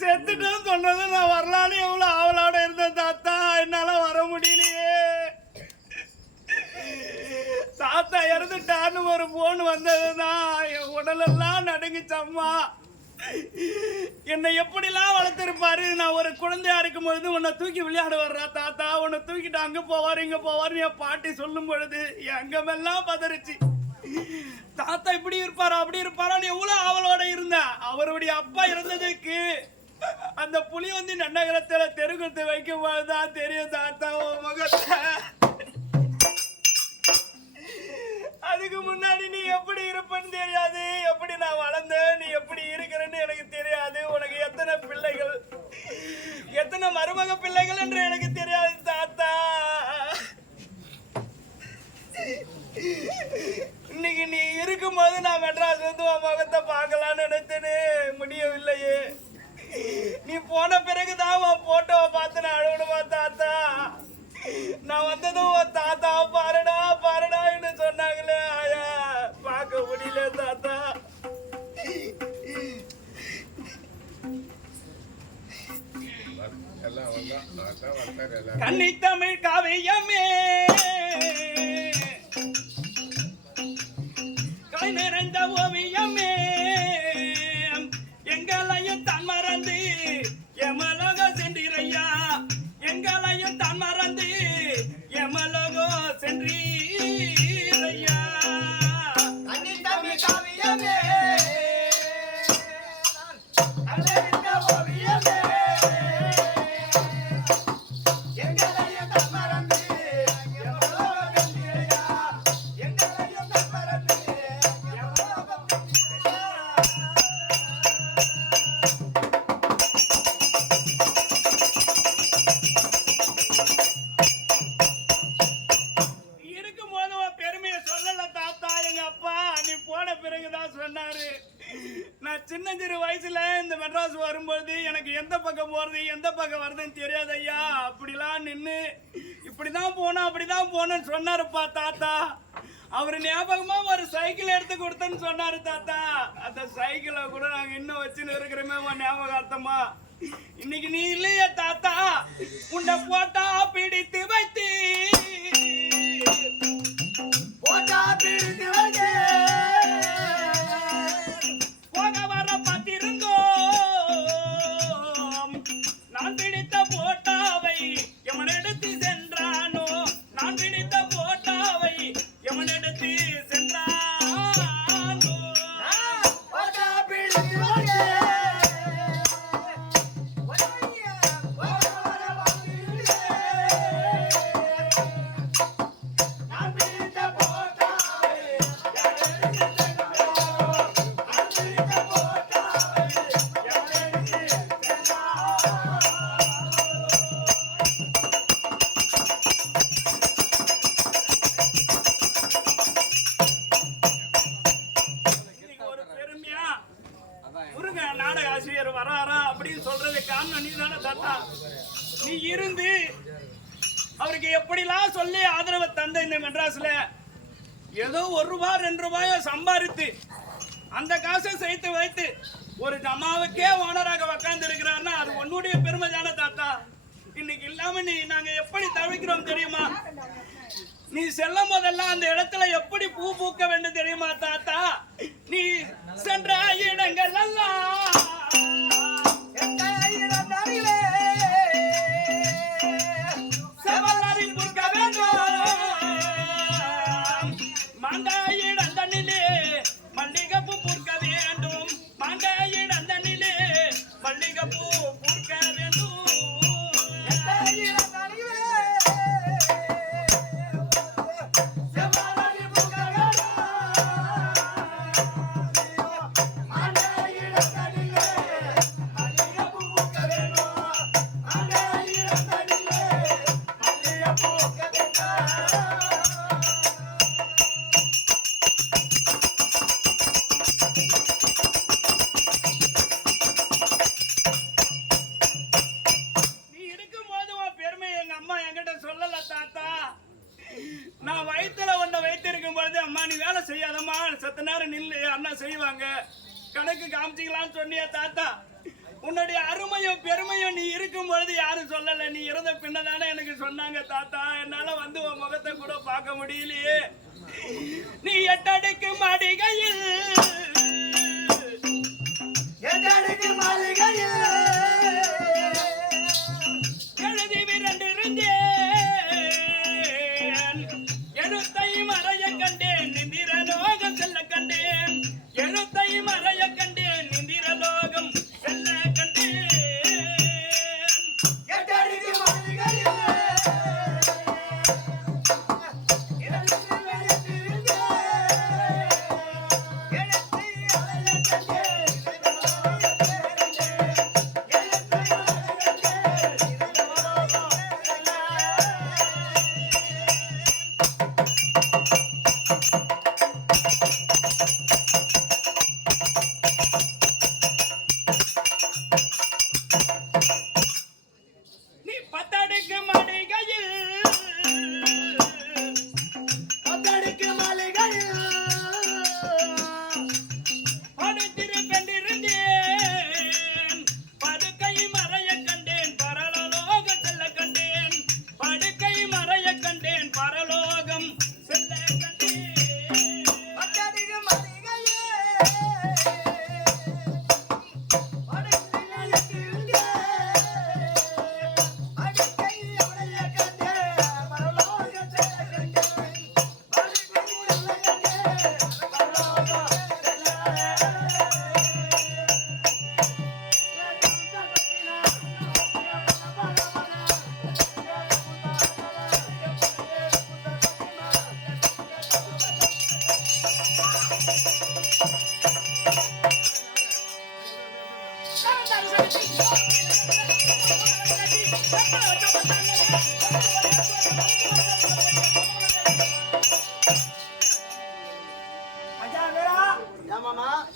செத்துட்டேன்னு சொன்னது நான் வரலான்னு எவ்வளவு ஆவலோட இருந்தேன் தாத்தா. என்னால வர முடியலையே. தாத்தா இறந்துட்டான்னு ஒரு போன் வந்ததுதான் என் உடலெல்லாம் நடுங்குச்சம்மா. என்னை எப்படிலாம் வளர்த்திருப்பாரு. நான் ஒரு குழந்தையா இருக்கும் பொழுது உன்னை தூக்கி விளையாட வர்றா தாத்தா, உன்னை தூக்கிட்டு அங்க போவாரு இங்க போவாரு என் பாட்டி சொல்லும் பொழுது என் அங்கமெல்லாம் பதறிச்சு. தாத்தா இப்படி இருப்பாரா அப்படி இருப்பாரான்னு எவ்வளவு ஆவலோட இருந்தேன். அவருடைய அப்பா இருந்ததுக்கு அந்த புலி வந்து நன்னகரத்துல தெருக்குத்து வைக்கும் போதுதான் தெரியும் தாத்தா முகத்தை. அதுக்கு முன்னாடி நீ எப்படி இருப்பன்னு தெரியாது, எப்படி நான் வளர்ந்தேன், நீ எப்படி இருக்கிறன்னு எனக்கு தெரியாது. உனக்கு எத்தனை பிள்ளைகள் எத்தனை மருமக பிள்ளைகள் என்று எனக்கு தெரியாது தாத்தா. இன்னைக்கு நீ இருக்கும்போது நான் மெட்ராஸ் வந்து உன் முகத்தை பார்க்கலான்னு நினைத்தேன்னு முடியவில்லையே. நீ போன பிறகுதான் உன் போட்டோவை பார்த்து நான் அழுவணுமா தாத்தா. நான் வந்ததும் உன் தாத்தாவை பாருடா பாருடா என்று சொன்னாங்களே ஆயா, பார்க்க முடியல தாத்தா. கன்னி தமிழ் காவியமே கலை நிறைந்த ஓவியமே எங்களையும் தான் மறந்து எமலோக சென்றிரையா, எங்களையும் தான் மறந்து எமலோகோ சென்றீரையா. கன்னி தமிழ் காவியமே சின்னஞ்சிறு வயசுல இந்த மெட்ராஸ் வரும்போது எனக்கு எந்த பக்கம் போறது எந்த பக்கம் வருதுன்னு தெரியாது ஐயா. அப்படிலாம் நின்று இப்படிதான் போனோம் அப்படிதான் போனோன்னு சொன்னாருப்பா தாத்தா. அவரு ஞாபகமா ஒரு சைக்கிள் எடுத்து கொடுத்தேன்னு சொன்னாரு தாத்தா. அந்த சைக்கிளை கூட நாங்க இன்னும் வச்சுன்னு இருக்கிறோமே ஞாபகார்த்தமா. இன்னைக்கு நீ இல்லையே தாத்தா, உன்னை போட்டா பிடித்து வைத்து போட்டா பிடித்து வைத்து நாடக ஆசிரியர் வராரா அப்படின்னு சொல்றது காரணம் நீ தானே தாத்தா. நீ இருந்து அவருக்கு எப்படிலாம் சொல்லி ஆதரவை தந்த இந்த மெட்ராஸ்ல ஏதோ ₹1 ₹2 சம்பாதித்து அந்த காசை சேர்த்து வைத்து ஒரு ஜமாவுக்கே ஓனராக உட்கார்ந்து இருக்கிறாருன்னா அது உன்னுடைய பெருமை தானே தாத்தா. இன்னைக்கு இல்லாம நாங்க எப்படி தவிக்கிறோம் தெரியுமா. நீ செல்லும் போதெல்லாம் அந்த இடத்துல எப்படி பூ பூக்க வேண்டும் தெரியுமா தாத்தா. நீ சென்ற இடங்கள் எல்லாம் செவலாரில் பூக்க வேண்டும். மாண்டாயிடம் தண்ணிலே மல்லிகைப்பூ பூக்க வேண்டும். மாண்டாயிடம் தண்ணிலே மல்லிகைப்பூ பூக்க வேண்டும். நான் வயிற்றுல ஒன்றை வைத்திருக்கும் பொழுது அம்மா நீ வேலை செய்யாதம்மா சத்த நேரம் நில்லு அண்ணா செய்வாங்க கணக்கு காமிச்சிக்கலாம்னு சொன்னியா தாத்தா. உன்னுடைய பெருமையும் நீ இருக்கும் பொழுது யாரும் சொல்லல. நீ இருந்த பின்னதானே எனக்கு சொன்னாங்க தாத்தா. என்னால வந்து உன் முகத்தை கூட பார்க்க முடியலையே. நீ 8 அடுக்கு மாளிகையில் எழுதி விரண்டிருந்தேன். எழுத்தை மறைய கண்டேன், நிந்திரலோகம் செல்ல கண்டேன். எழுத்தை மறைய கண்டேன், நிந்திரலோகம் செல்ல கண்டேன்.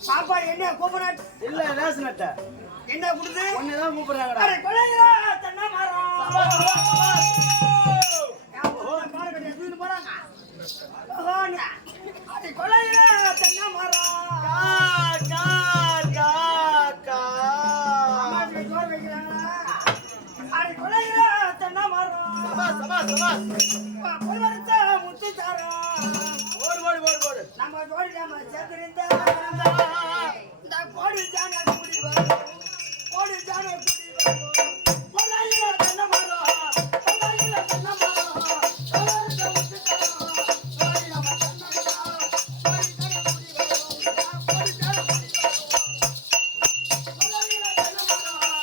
பாப்பா என்ன கூப்பிட இல்ல ரேஷன் அட்டை என்ன கொடுத்து ஒண்ணுதான் கூப்பிடுறாங்கடா. அரே கொலையா தன்னா மாறோம் பாரு கட்டி எடுத்து போறாங்க. ஓஹோங்க அரே கொலையா தன்னா மாறோம் கா கா கா அம்மா ஜோர் வைக்கறாங்க. அரே கொலையா தன்னா மாறோம் சபாஸ் சபாஸ் சபாஸ் போய்வரச்சா முத்து தாரா ஓடு ஓடு ஓடு ஓடு நம்ம ஜோடி நம்ம சேர்ந்திருந்தா இந்த கோடி ஜான குடி வரும் கோடி ஜான குடி வரும் கொலையில தன்ன மரம் கொலையில தன்ன மரம் கொலையில முத்து தாரா கோடி நம்ம தன்னடா கோடி ஜான குடி வரும் கோடி ஜான குடி வரும் கொலையில தன்ன மரம்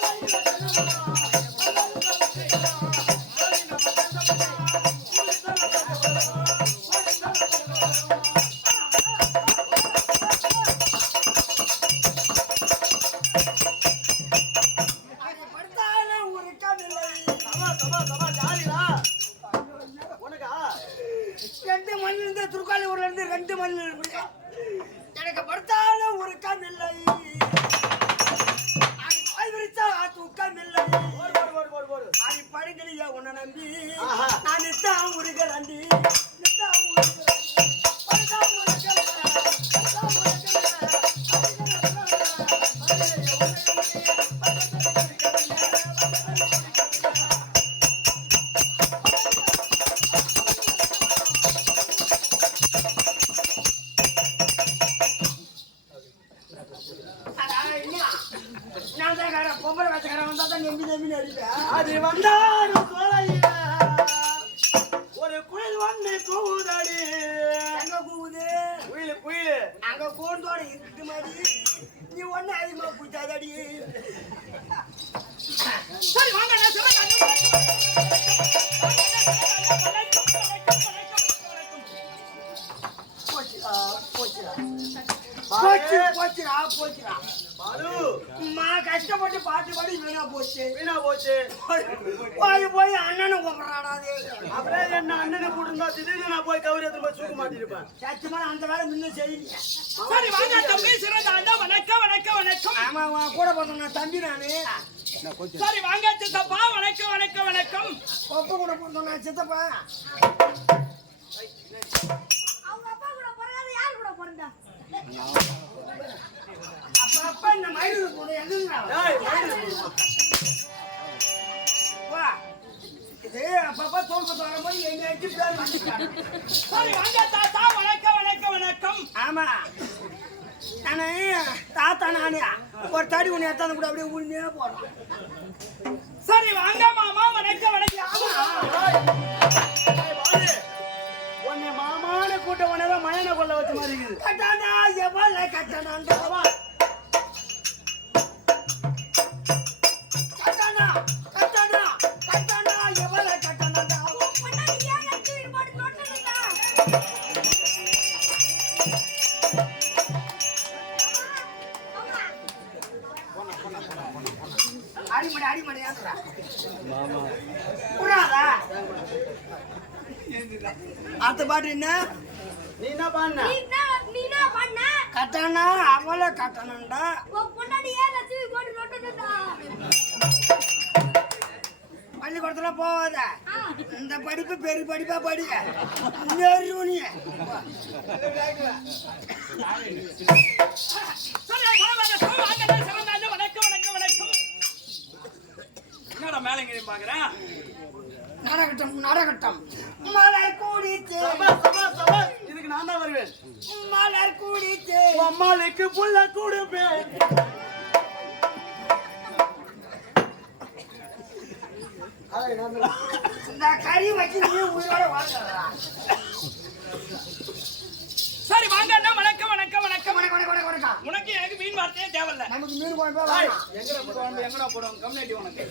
கொலையில தன்ன மரம் கொலையில முத்து தாரா கோடி நம்ம தன்னடா கோடி ஜான குடி வரும். துர்காலி ஊர்ல இருந்து 2 மணி எனக்கு படுத்தால ஒரு கம் இல்லை. பாய் விரிச்சா தூக்கம் இல்லை. அடி படுக்கலையா உன்னை நம்பி நான் நித்தான் உருகிறண்டி நித்தான் பொம்பளை வச்சக்காரன் வந்தா தான் நம்பி நம்பி அடிப்பேன். அது வந்தாலும் சோலையில ஒரு குயில் ஒண்ணு கூவுதடி. எங்க கூவுது? குயில் குயில் அங்க கோண்டோட இருக்கு மாதிரி நீ ஒண்ணு அதிகமா பூச்சாதடி. சரி வாங்க போச்சுடா கஷ்டப்பட்டு பாட்டு பாடி வீணா போச்சு போய் அண்ணனை கூப்பிடுறாடா. அப்புறம் என்ன அண்ணனை கூட்டிருந்தா திடீர்னு நான் போய் கவரி எடுத்து போய் தூக்க மாட்டிருப்பேன். சத்தியமா அந்த வேலை முன்ன செய்யல. சரி வாங்க தம்பி சிறந்தாண்டா. வணக்கம் வணக்கம் வணக்கம். ஆமா கூட போறேன் தம்பி நானு. சரி வாங்க சித்தப்பா. வணக்கம் வணக்கம் வணக்கம். ஒப்ப கூட போறேன் சித்தப்பா. அவங்க அப்பா கூட போறாரு. யார் கூட போறா? அப்ப என்ன மயிறு போடு எங்க இது அப்பப்ப தோல்பத்து வரும்போது எங்க அடிச்சு பேர் மாட்டிக்கிட்டாங்க. சரி வாங்க தாத்தா, வணக்கம் வணக்கம் வணக்கம். ஆமா நானு தாத்தா நானே ஒரு தடி ஒண்ணு எடுத்தாந்து கூட அப்படியே உண்மையா போறான். சரி வாங்க மாமா, வணக்கம் வணக்கம். உன்னை மாமான கூட்ட உடனேதான் மயனை கொள்ள வச்ச மாதிரி இருக்குது. கட்டானா எவ்வளவு கட்டானாண்டவா கட்டானா கட்டானா கட்டானா எவ்வளவு கட்டானாண்டவா அடிமடி அடிமடி ஏன்டா மாமா புறாதா அடுத்த பாட்டு என்ன நீ என்ன பண்ண நீ என்ன பண்ண கட்டானா அவளை கட்டணும்டா உன் பொண்டாட்டி ஏன் லட்சுமி போட்டு நோட்டணும்டா பள்ளிக்கூடத்துல போவாத இந்த படிப்பு பெரிய படிப்பா படிக்க நெருணிய சரி வணக்கம் வாங்க சிறந்தாங்க. வணக்கம் வணக்கம் வணக்கம். என்னடா மேல இங்க பாக்குறேன்? நாடகட்டம் நாடகட்டம் மலர் கூடிச்சு இதுக்கு நான் தான் வருவேன். மலர் கூடிச்சு அம்மாளுக்கு புள்ள கொடுப்பேன். இந்த கறி வச்சு நீ உயிரோட வாழ்க்கா. சரி வாங்க அண்ணா, வணக்கம் வணக்கம் வணக்கம். வணக்கம் உனக்கு எனக்கு மீன் வார்த்தையே தேவையில்ல. நமக்கு மீன் குழம்பு எங்கடா போடுவாங்க, எங்கடா போடுவாங்க கம்யூனிட்டி உனக்கு